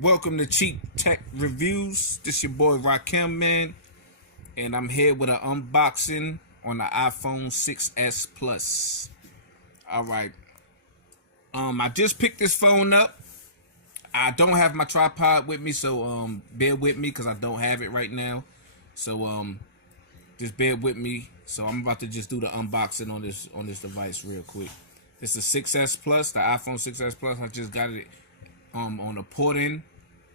Welcome to Cheap Tech Reviews. This your boy Rakim, man, and I'm here with an unboxing on the iPhone 6s Plus. All right. I just picked this phone up. I don't have my tripod with me, so bear with me because I don't have it right now. So just bear with me. So I'm about to just do the unboxing on this device real quick. It's the 6s Plus, the iPhone 6s Plus. I just got it on a port-in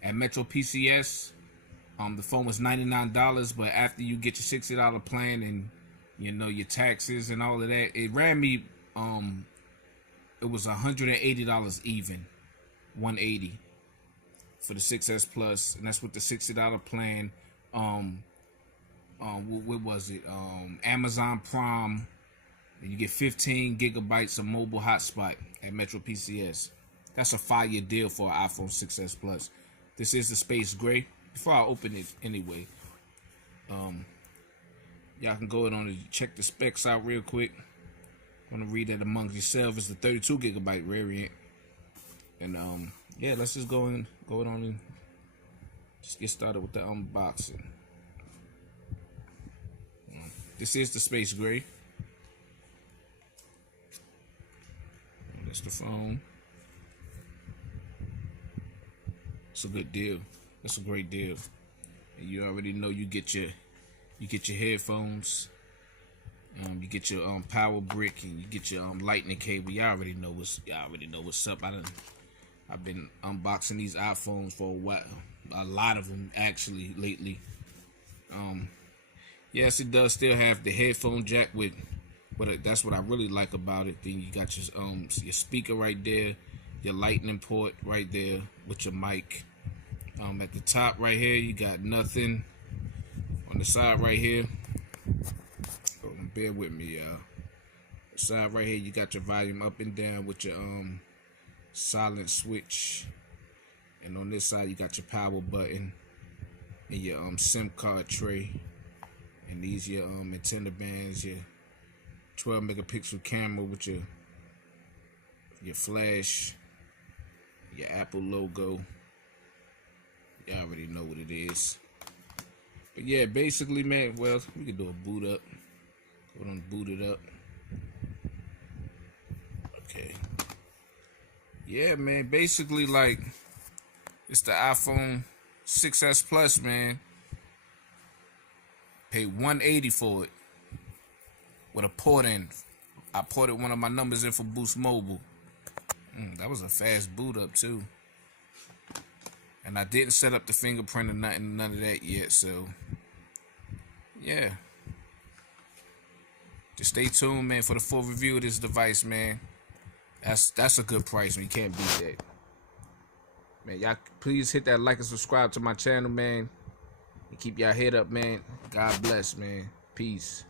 at Metro PCS. The phone was $99, but after you get your $60 plan and your taxes and all of that, it ran me it was $180 even, 180 for the 6s Plus, and that's with the $60 plan. What was it? Amazon Prime, and you get 15 gigabytes of mobile hotspot at Metro PCS. That's a 5-year deal for an iPhone 6s Plus. This is the space gray. Before I open it anyway, y'all can go in on and check the specs out real quick. Want to read that amongst yourself. It's the 32 gigabyte variant. And yeah, let's just go on and just get started with the unboxing. This is the space gray. That's the phone. It's a good deal. That's a great deal. And you already know you get your headphones. You get your power brick, and you get your lightning cable. Y'all already know what's up. I've been unboxing these iPhones for a while. A lot of them actually lately. Yes, it does still have the headphone jack with, but that's what I really like about it. Then you got your speaker right there, your lightning port right there with your mic. At the top right here, you got nothing. On the side right here, bear with me, y'all. The side right here, you got your volume up and down with your silent switch, and on this side, you got your power button and your SIM card tray, and these your antenna bands, your 12 megapixel camera with your flash, your Apple logo. Y'all already know what it is. But yeah, basically, man, well, we can do a boot up. Go on, boot it up. Okay. Yeah, man, basically, like, it's the iPhone 6s Plus, man. Paid $180 for it with a port in. I ported one of my numbers in for Boost Mobile. That was a fast boot up too. And I didn't set up the fingerprint or none of that yet, so yeah. Just stay tuned, man, for the full review of this device, man. That's a good price, man. You can't beat that. Man, y'all please hit that like and subscribe to my channel, man. And keep y'all head up, man. God bless, man. Peace.